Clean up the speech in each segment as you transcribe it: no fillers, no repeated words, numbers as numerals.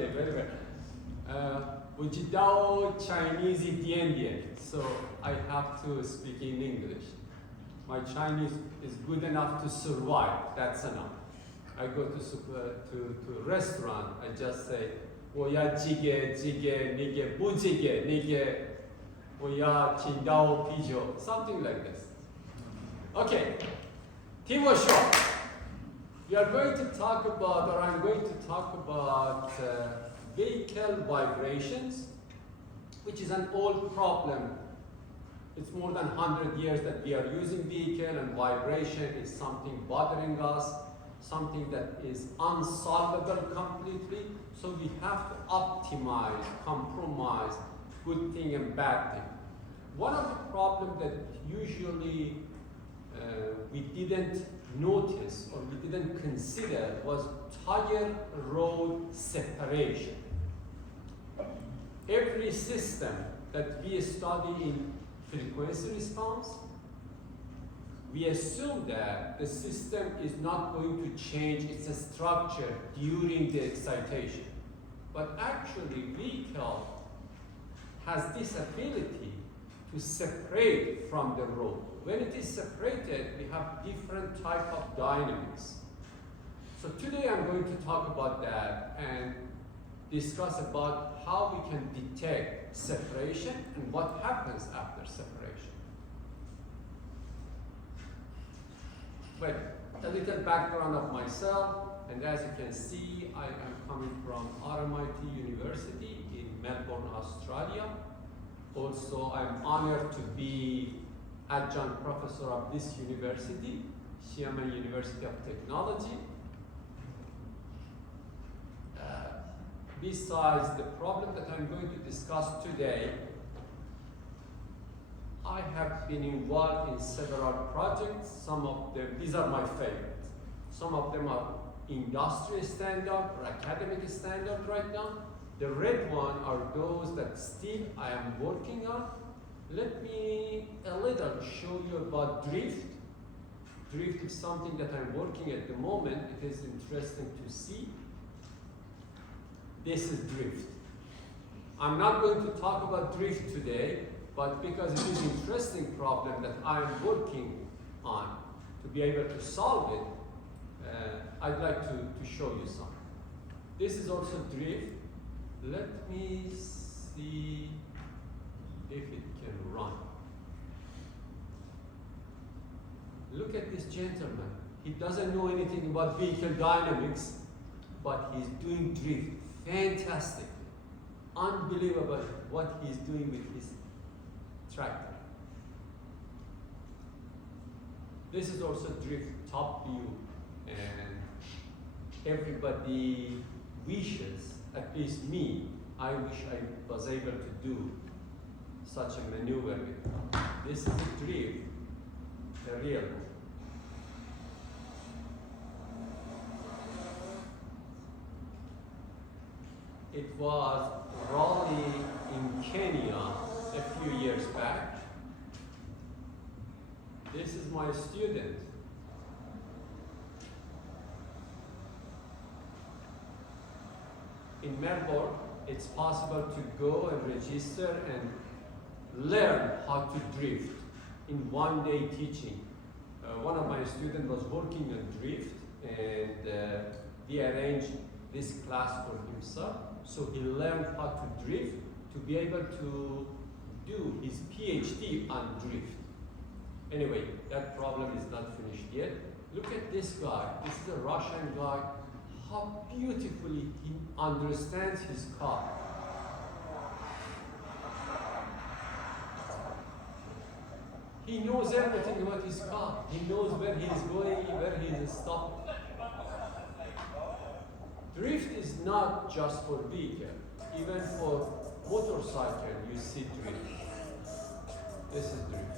Okay, very well. 我知道 Chinese 一点点, so I have to speak in English. My Chinese is good enough to survive, that's enough. I go to restaurant, I just say, 我要几个那个不几个那个我要青岛啤酒 something like this. Okay, Tim was short. We are going to talk about, or I'm going to talk about vehicle vibrations, which is an old problem. It's more than 100 years that we are using vehicle, and vibration is something bothering us, something that is unsolvable completely. So we have to optimize, compromise, good thing and bad thing. One of the problems that usually we didn't notice or we didn't consider was tire road separation. Every system that we study in frequency response, we assume that the system is not going to change its structure during the excitation. But actually, vehicle has this ability to separate from the road. When it is separated, we have different type of dynamics. So today I'm going to talk about that and discuss about how we can detect separation and what happens after separation. But a little background of myself, and as you can see, I am coming from RMIT University in Melbourne, Australia. Also, I'm honored to be adjunct professor of this university, Xiamen University of Technology. Besides the problem that I'm going to discuss today, I have been involved in several projects. Some of them, these are my favorites. Some of them are industry standard or academic standard right now. The red one are those that still I am working on. Let me a little show you about drift. Drift is something that I'm working at the moment. It is interesting to see. This is drift. I'm not going to talk about drift today, but because it is an interesting problem that I'm working on to be able to solve it, I'd like to show you some. This is also drift. Let me see if it can run. Look at this gentleman. He doesn't know anything about vehicle dynamics, but he's doing drift fantastically. Unbelievable what he's doing with his tractor. This is also drift top view, and everybody wishes, at least me, I wish I was able to do such a maneuver with it. This is a drift, the real one. It was Raleigh in Kenya a few years back. This is my student. In Melbourne, it's possible to go and register and learn how to drift in one-day teaching. One of my students was working on drift, and he arranged this class for himself. So he learned how to drift to be able to do his PhD on drift. Anyway, that problem is not finished yet. Look at this guy. This is a Russian guy. How beautifully he understands his car. He knows everything about his car. He knows where he is going, where he is stopping. Drift is not just for vehicle. Even for motorcycle, you see drift. This is drift.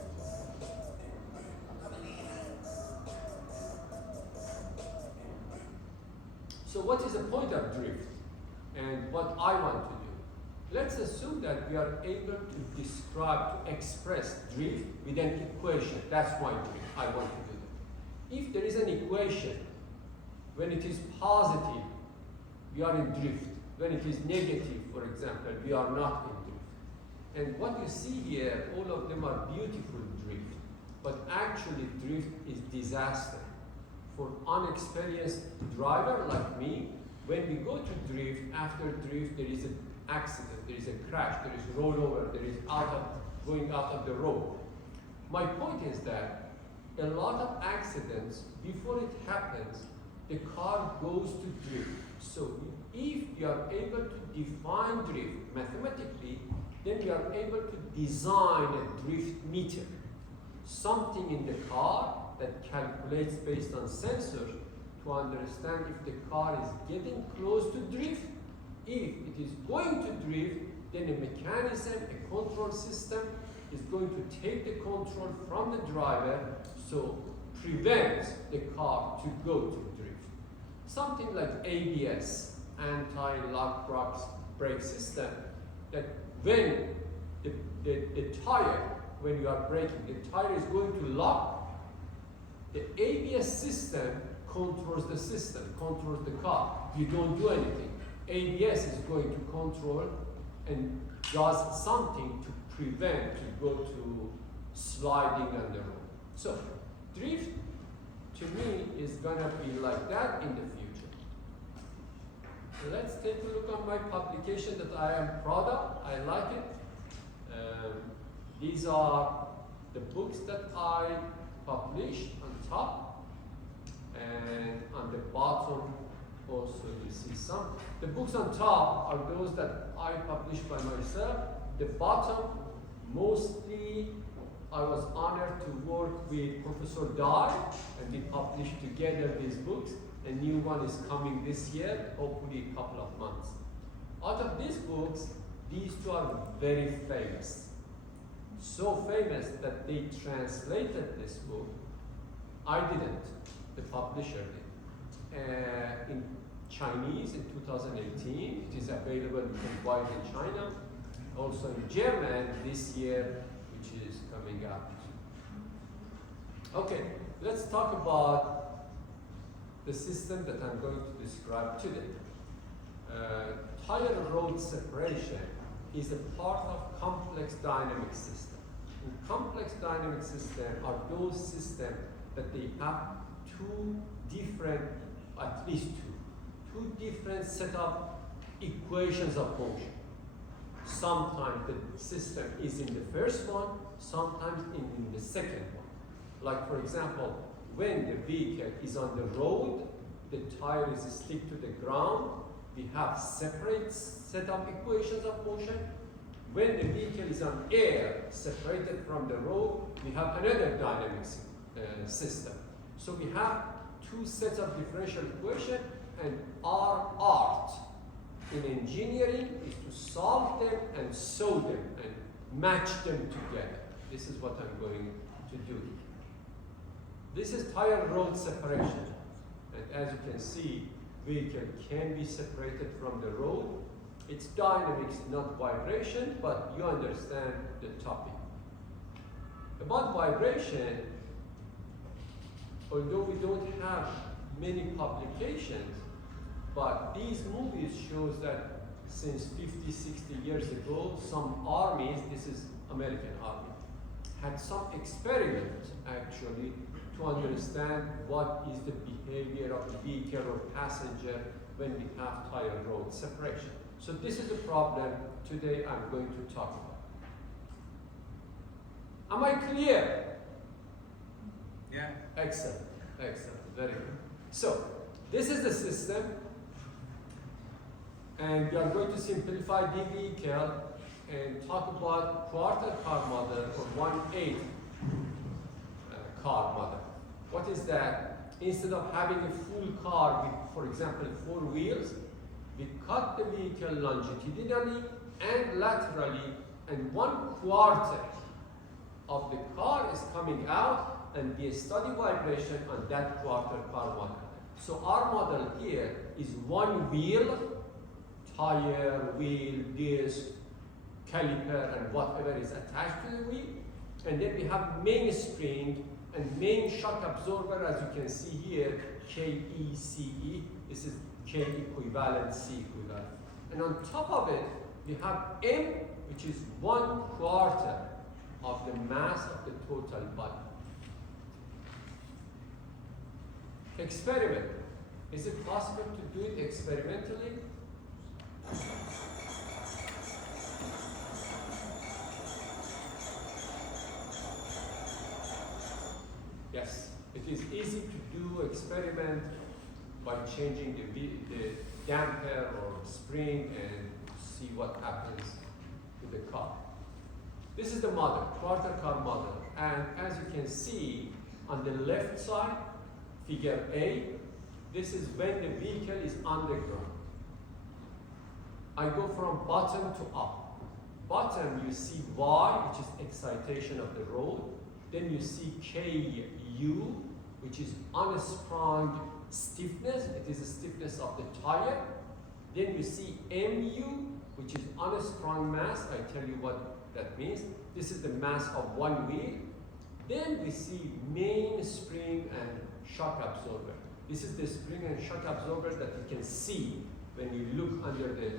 So what is the point of drift and what I want to do? Let's assume that we are able to describe, to express drift with an equation. That's my drift. I want to do that. If there is an equation, when it is positive, we are in drift. When it is negative, for example, we are not in drift. And what you see here, all of them are beautiful drift, but actually drift is disaster. For unexperienced driver like me, when we go to drift, after drift there is an accident, there is a crash, there is rollover, there is going out of the road. My point is that a lot of accidents, before it happens, the car goes to drift. So if you are able to define drift mathematically, then you are able to design a drift meter. Something in the car that calculates based on sensors to understand if the car is getting close to drift. If it is going to drift, then a mechanism, a control system is going to take the control from the driver, so prevent the car to go to drift. Something like ABS, anti-lock brake system, that when the tire, when you are braking, the tire is going to lock, the ABS system controls the system, controls the car. You don't do anything. ABS is going to control and does something to prevent to go to sliding on the road. So drift to me is gonna be like that in the future. So let's take a look at my publication that I am proud of. I like it. These are the books that I published on top, and on the bottom also you see some. The books on top are those that I published by myself. The bottom, mostly I was honored to work with Professor Dai, and we published together these books. A new one is coming this year, hopefully a couple of months. Out of these books, these two are very famous. So famous that they translated this book. I didn't, the publisher did. In Chinese in 2018, it is available, you can buy it in China. Also in German this year, which is coming out. Okay, let's talk about the system that I'm going to describe today. Tire road separation is a part of complex dynamic system. And complex dynamic systems are those systems that they have two different, at least two different set of equations of motion. Sometimes the system is in the first one, sometimes in the second one. Like for example, when the vehicle is on the road, the tire is stick to the ground, we have separate set of equations of motion. When the vehicle is on air, separated from the road, we have another dynamic system. So we have two sets of differential equations, and our art in engineering is to solve them and sew them and match them together. This is what I'm going to do. This is tire road separation. And as you can see, vehicle can be separated from the road. It's dynamics, not vibration, but you understand the topic. About vibration, although we don't have many publications, but these movies shows that since 50, 60 years ago, some armies, this is American army, had some experiments actually to understand what is the behavior of the vehicle or passenger when we have tire road separation. So this is the problem today I'm going to talk about. Am I clear? Yeah. Excellent, excellent, very good. So this is the system, and we are going to simplify the vehicle and talk about quarter car model or 1/8 car model. What is that? Instead of having a full car with, for example, 4 wheels, we cut the vehicle longitudinally and laterally, and 1/4 of the car is coming out, and we study vibration on that quarter car model. So our model here is 1 wheel, tire, wheel, disc, caliper, and whatever is attached to the wheel. And then we have mainspring and main shock absorber, as you can see here, KECE. This is K equivalent, C equivalent. And on top of it, we have M, which is 1/4 of the mass of the total body. Experiment. Is it possible to do it experimentally? Yes, it is easy to do experiment by changing the damper or spring and see what happens to the car. This is the model, quarter car model. And as you can see on the left side, figure A, this is when the vehicle is underground. I go from bottom to up. Bottom, you see Y, which is excitation of the road. Then you see KU, which is unsprung stiffness. It is the stiffness of the tire. Then you see MU, which is unsprung mass. I tell you what that means. This is the mass of one wheel. Then we see mainspring and shock absorber. This is the spring and shock absorber that you can see when you look under the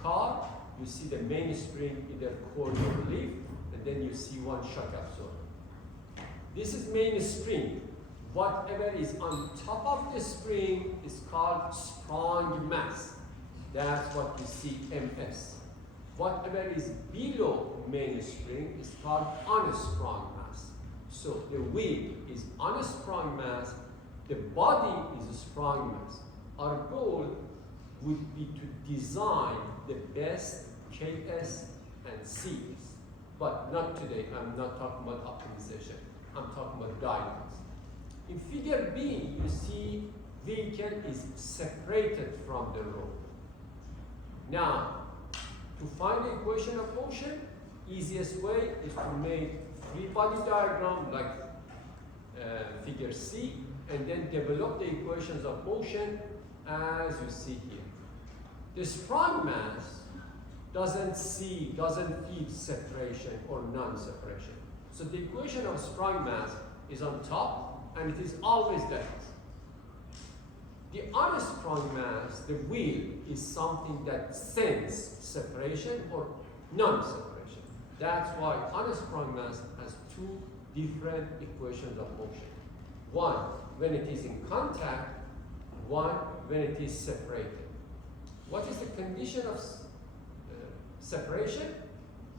car. You see the mainspring either cord or leaf, and then you see one shock absorber. This is mainspring. Whatever is on top of the spring is called sprung mass. That's what you see MS. Whatever is below mainspring is called unsprung mass. So the wheel is unsprung mass, the body is sprung mass. Our goal would be to design the best KS and CS, but not today. I'm not talking about optimization. I'm talking about guidance. In figure B, you see vehicle is separated from the road. Now, to find the equation of motion, easiest way is to make free body diagram like figure C, and then develop the equations of motion as you see here. The sprung mass doesn't feed separation or non-separation. So the equation of sprung mass is on top, and it is always that. The unsprung mass, the wheel, is something that sends separation or non-separation. That's why unsprung mass has two different equations of motion. One when it is in contact, one when it is separated. What is the condition of separation?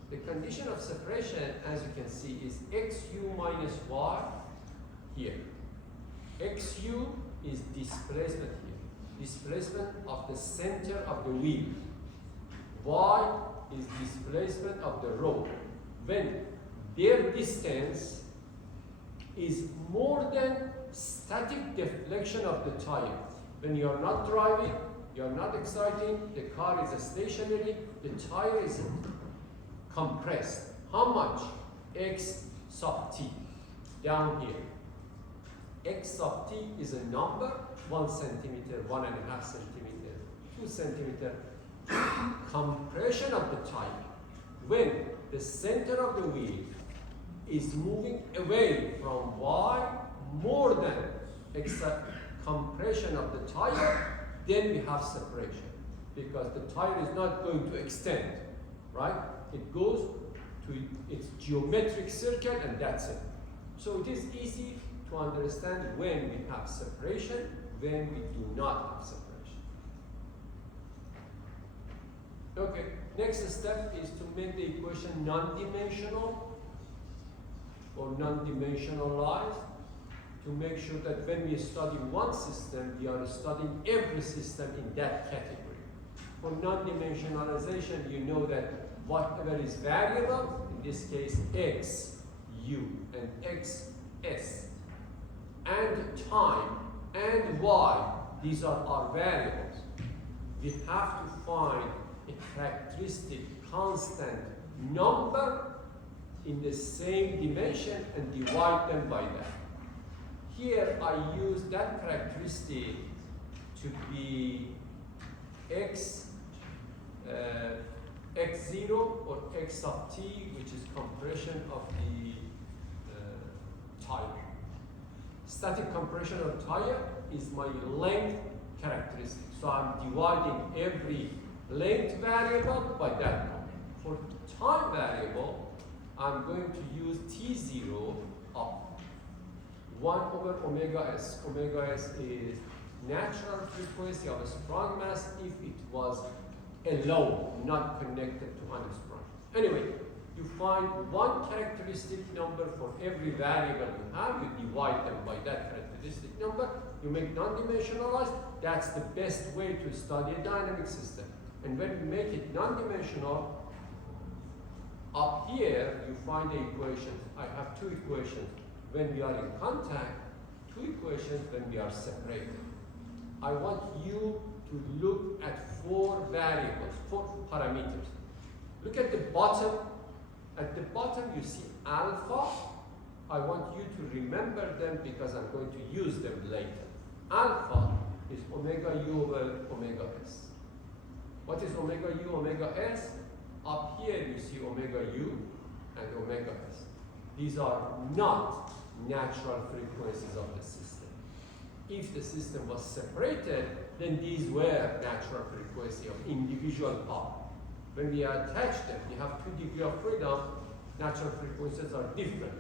The condition of separation, as you can see, is xu minus y here. Xu is displacement here, displacement of the center of the wheel. Y is displacement of the road. When their distance is more than static deflection of the tire. When you are not driving, you are not exciting, the car is stationary, the tire is compressed. How much? X sub t, down here. X sub t is a number, 1 centimeter, 1.5 centimeter, 2 centimeter. Compression of the tire. When the center of the wheel is moving away from Y more than compression of the tire, then we have separation, because the tire is not going to extend, right? It goes to its geometric circle and that's it. So it is easy to understand when we have separation, when we do not have separation. Okay, next step is to make the equation non-dimensional or non-dimensionalized, to make sure that when we study one system, we are studying every system in that category. For non-dimensionalization, you know that whatever is variable, in this case x, u, and x, s, and time, and y, these are our variables. We have to find a characteristic constant number in the same dimension and divide them by that. Here I use that characteristic to be x, x0 or x sub t, which is compression of the tire. Static compression of tire is my length characteristic. So I'm dividing every length variable by that number. For time variable, I'm going to use T0 of 1 over omega s. Omega s is natural frequency of a sprung mass if it was alone, not connected to unsprung. Anyway, you find one characteristic number for every variable you have, you divide them by that characteristic number, you make non-dimensionalized. That's the best way to study a dynamic system. And when you make it non-dimensional, up here you find the equations. I have two equations when we are in contact, two equations when we are separated. I want you to look at 4 variables, 4 parameters. Look at the bottom. At the bottom you see alpha. I want you to remember them because I'm going to use them later. Alpha is omega u over omega s. What is omega u, omega s? Up here you see omega u and omega s. These are not natural frequencies of the system. If the system was separated, then these were natural frequency of individual parts. When we attach them, we have 2 degrees of freedom, natural frequencies are different.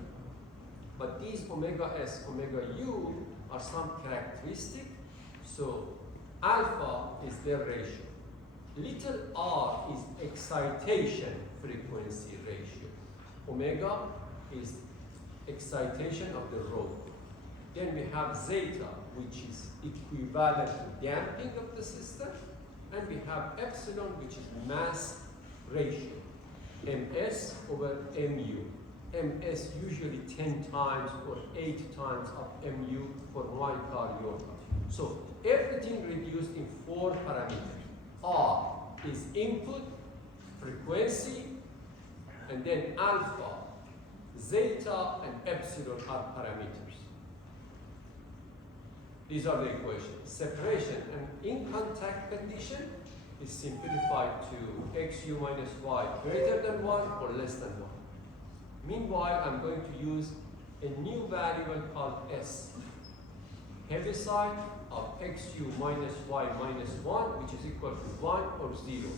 But these omega s, omega u are some characteristic. So alpha is their ratio. Little r is excitation frequency ratio. Omega is excitation of the rod. Then we have zeta, which is equivalent to damping of the system. And we have epsilon, which is mass ratio. Ms over mu. Ms usually 10 times or 8 times of mu for my car, your car. So everything reduced in 4 parameters. R is input, frequency, and then alpha, zeta, and epsilon are parameters. These are the equations. Separation and in contact condition is simplified to xu minus y greater than 1 or less than 1. Meanwhile, I'm going to use a new variable called s. Heaviside of xu minus y minus 1, which is equal to 1 or 0.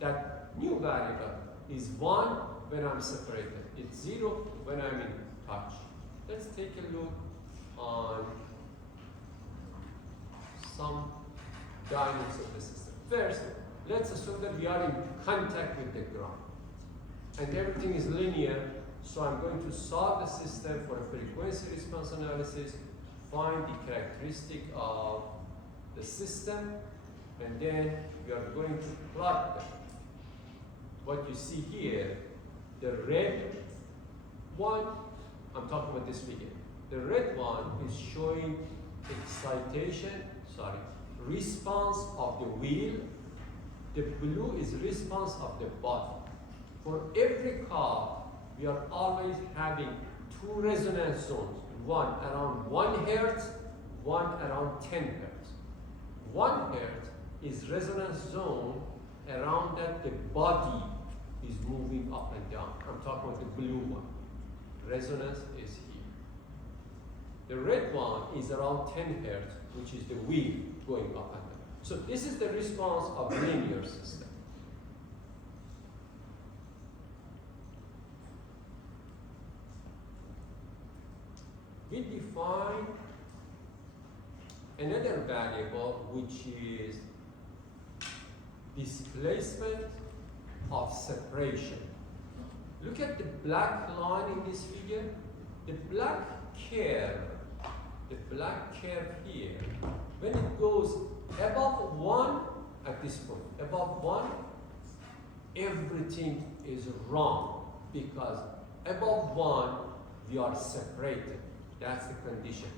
That new variable is 1 when I'm separated. It's 0 when I'm in touch. Let's take a look on some dynamics of the system. First, let's assume that we are in contact with the ground. And everything is linear, so I'm going to solve the system for a frequency response analysis, find the characteristic of the system, and then we are going to plot them. What you see here, the red one, I'm talking about this figure. The red one is showing response of the wheel. The blue is response of the body. For every car, we are always having 2 resonance zones, one around 1 hertz, one around 10 hertz. 1 hertz is resonance zone around that the body is moving up and down. I'm talking about the blue one. Resonance is here. The red one is around 10 hertz, which is the wheel going up and down. So this is the response of linear system. We define another variable, which is displacement of separation. Look at the black line in this figure. The black curve here, when it goes above 1 at this point, above 1, everything is wrong, because above 1, we are separated. That's the condition.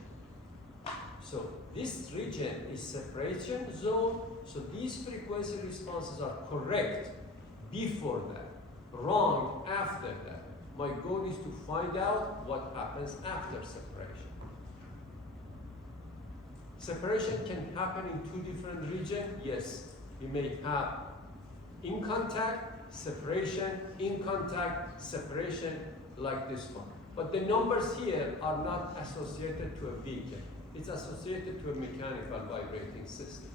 So this region is separation zone, so these frequency responses are correct before that, wrong after that. My goal is to find out what happens after separation. Separation can happen in 2 different regions. Yes, we may have in contact, separation, in contact, separation, like this one. But the numbers here are not associated to a vehicle. It's associated to a mechanical vibrating system.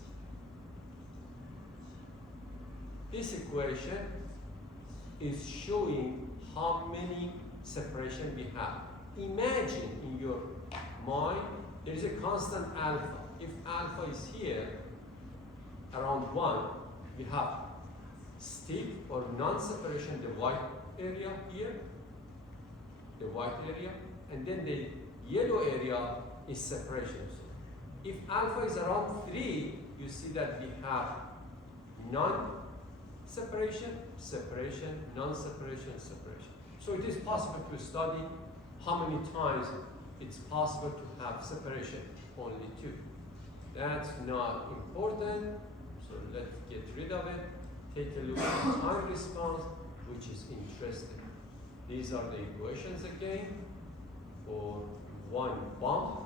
This equation is showing how many separation we have. Imagine in your mind there is a constant alpha. If alpha is here around 1, we have stick or non-separation, the white area here, the white area, and then the yellow area is separation. If alpha is around 3, you see that we have non-separation, separation, non-separation, separation. So it is possible to study how many times it's possible to have separation, only 2. That's not important, so let's get rid of it. Take a look at the time response, which is interesting. These are the equations again for one bump,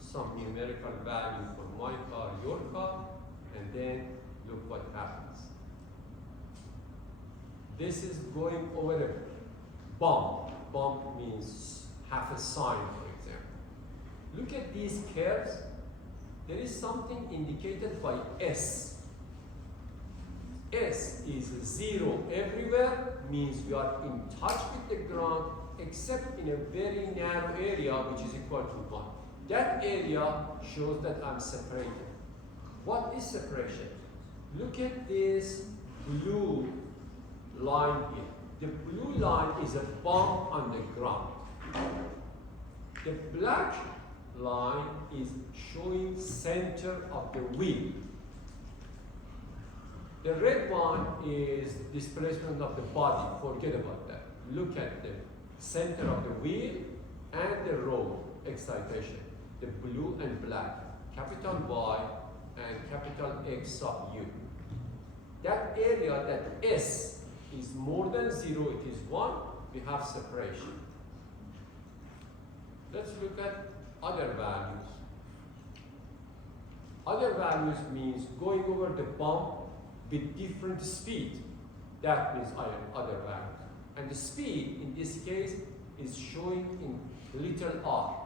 some numerical value for my car, your car, and then look what happens. This is going over a bump. Bump means half a sign, for example. Look at these curves. There is something indicated by S. S is 0 everywhere, means we are in touch with the ground, except in a very narrow area, which is equal to 1. That area shows that I'm separated. What is separation? Look at this blue line here. The blue line is a bump on the ground. The black line is showing center of the wheel. The red one is displacement of the body. Forget about that. Look at the center of the wheel and the road excitation. The blue and black. Capital Y and capital X sub U. That area, that S, is more than 0, it is 1, we have separation. Let's look at other values. Other values means going over the bump with different speed. That means other values. And the speed, in this case, is showing in little r.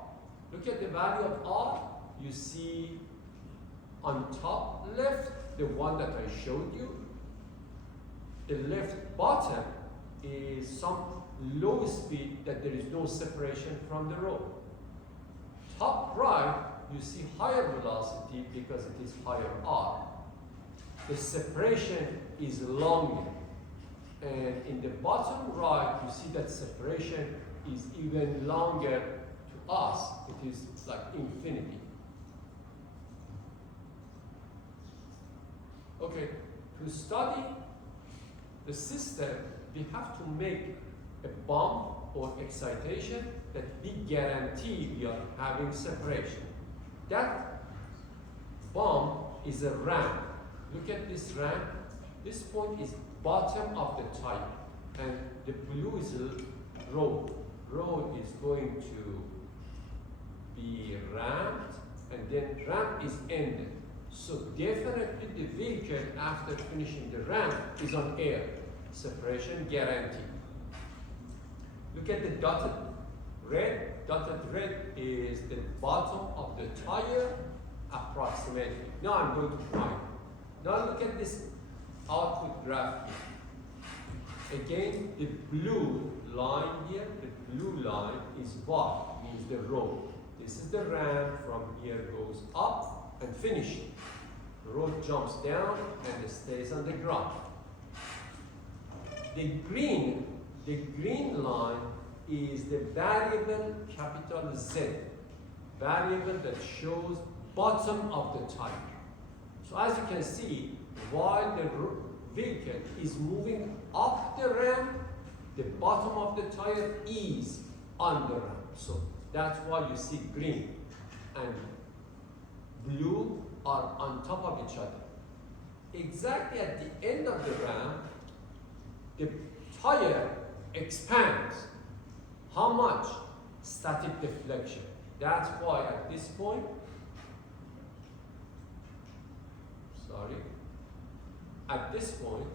Look at the value of r. You see on top left, the one that I showed you. The left bottom is some low speed that there is no separation from the road. Top right, you see higher velocity because it is higher r. The separation is longer. And in the bottom right, you see that separation is even longer to us. It is like infinity. Okay, to study the system, we have to make a bump or excitation that we guarantee we are having separation. That bump is a ramp. Look at this ramp. This point is bottom of the tire, and the blue is road. Road is going to be ramped, and then ramp is ended. So definitely the vehicle, after finishing the ramp, is on air. Separation guaranteed. Look at the dotted red. Dotted red is the bottom of the tire, approximately. Now I'm going to find. Now look at this output graph here. Again, the blue line here, the blue line is what? Means the road. This is the ramp, from here goes up and finishing. The road jumps down and it stays on the ground. The green line is the variable capital Z, variable that shows bottom of the tire. So as you can see, while the vehicle is moving up the ramp, the bottom of the tire is on the ramp. So that's why you see green and blue are on top of each other. Exactly at the end of the ramp, the tire expands. How much? Static deflection. That's why at this point, at this point,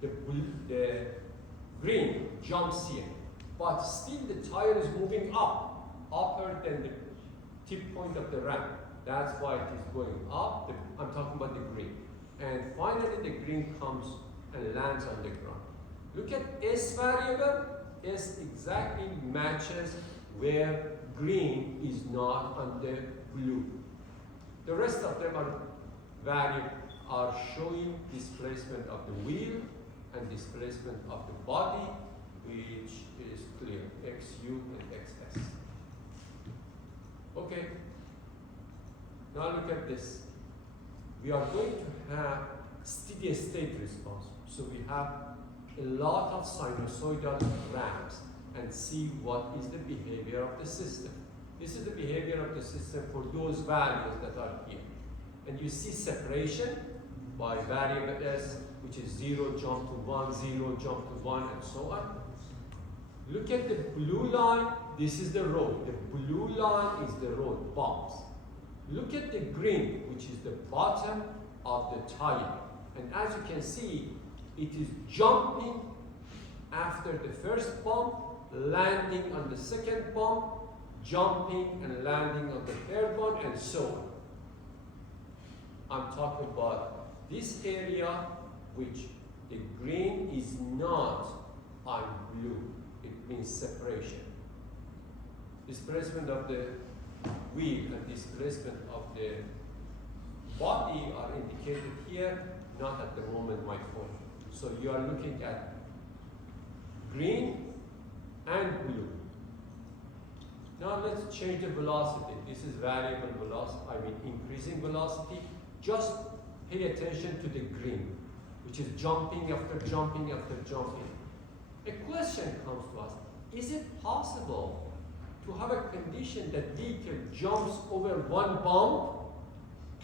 the green jumps here, but still the tire is moving up, upper than the tip point of the ramp. That's why it is going up. I'm talking about the green. And finally, the green comes and lands on the ground. Look at S variable. S exactly matches where green is not on the blue. The rest of them are showing displacement of the wheel and displacement of the body, which is clear, XU and XS. Okay, now look at this. We are going to have steady state response. So we have a lot of sinusoidal ramps and see what is the behavior of the system. This is the behavior of the system for those values that are here. And you see separation by variable S, which is 0 jump to 1, 0 jump to 1, and so on. Look at the blue line. This is the road. The blue line is the road bumps. Look at the green, which is the bottom of the tire. And as you can see, it is jumping after the first bump, landing on the second bump, jumping and landing on the third one, and so on. I'm talking about this area, which the green is not on blue. It means separation. Displacement of the wheel and displacement of the body are indicated here, not at the moment my phone. So you are looking at green and blue. Now let's change the velocity. This is variable velocity, increasing velocity. Just pay attention to the green, which is jumping after jumping after jumping. A question comes to us, is it possible to have a condition that vehicle jumps over one bump,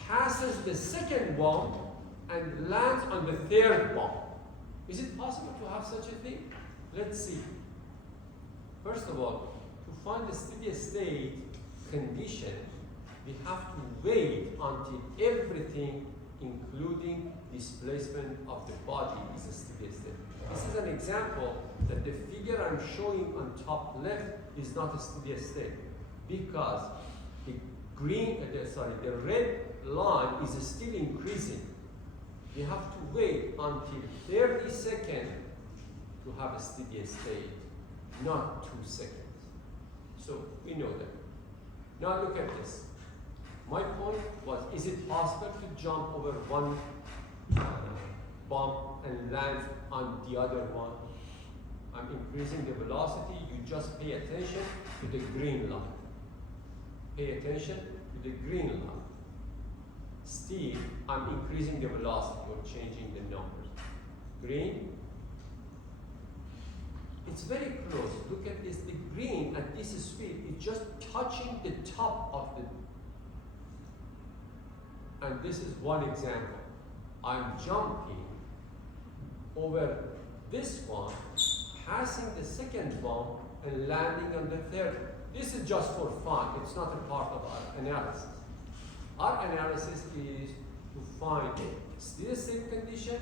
passes the second bump, and lands on the third bump? Is it possible to have such a thing? Let's see. First of all, to find the steady state condition, we have to wait until everything, including displacement of the body, is a steady state. This is an example that the figure I'm showing on top left is not a steady state because the red line is still increasing. We have to wait until 30 seconds to have a steady state, not 2 seconds. So we know that. Now look at this. My point was, is it possible to jump over one bump and land on the other one? I'm increasing the velocity. You just pay attention to the green line. Pay attention to the green line. Still, I'm increasing the velocity or changing the numbers. Green. It's very close. Look at this. The green at this speed is just touching the top of the. And this is one example. I'm jumping over this one, passing the second bump, and landing on the third. This is just for fun. It's not a part of our analysis. Our analysis is to find a steady state condition,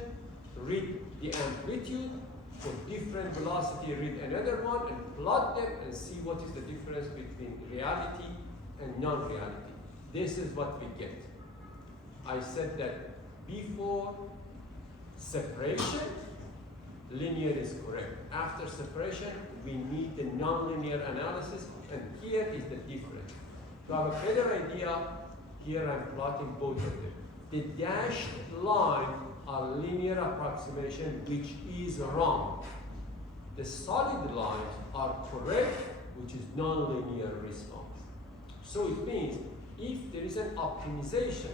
read the amplitude for different velocity, read another one, and plot them and see what is the difference between reality and non-reality. This is what we get. I said that before separation, linear is correct. After separation, we need the nonlinear analysis, and here is the difference. To have a better idea, here I'm plotting both of them. The dashed line are linear approximation, which is wrong. The solid lines are correct, which is nonlinear response. So it means if there is an optimization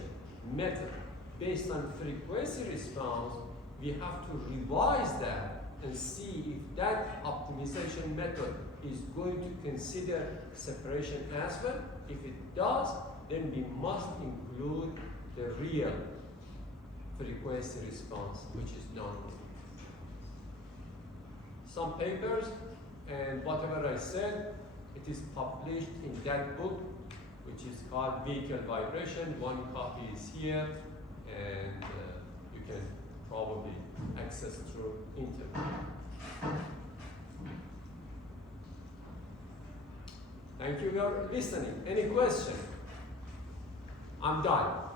method based on frequency response, we have to revise that and see if that optimization method is going to consider separation as well. If it does, then we must include the real frequency response, which is nonlinear. Some papers and whatever I said, it is published in that book, which is called Vehicle Vibration. One copy is here, and you can probably access through internet. Thank you for listening. Any question? I'm done.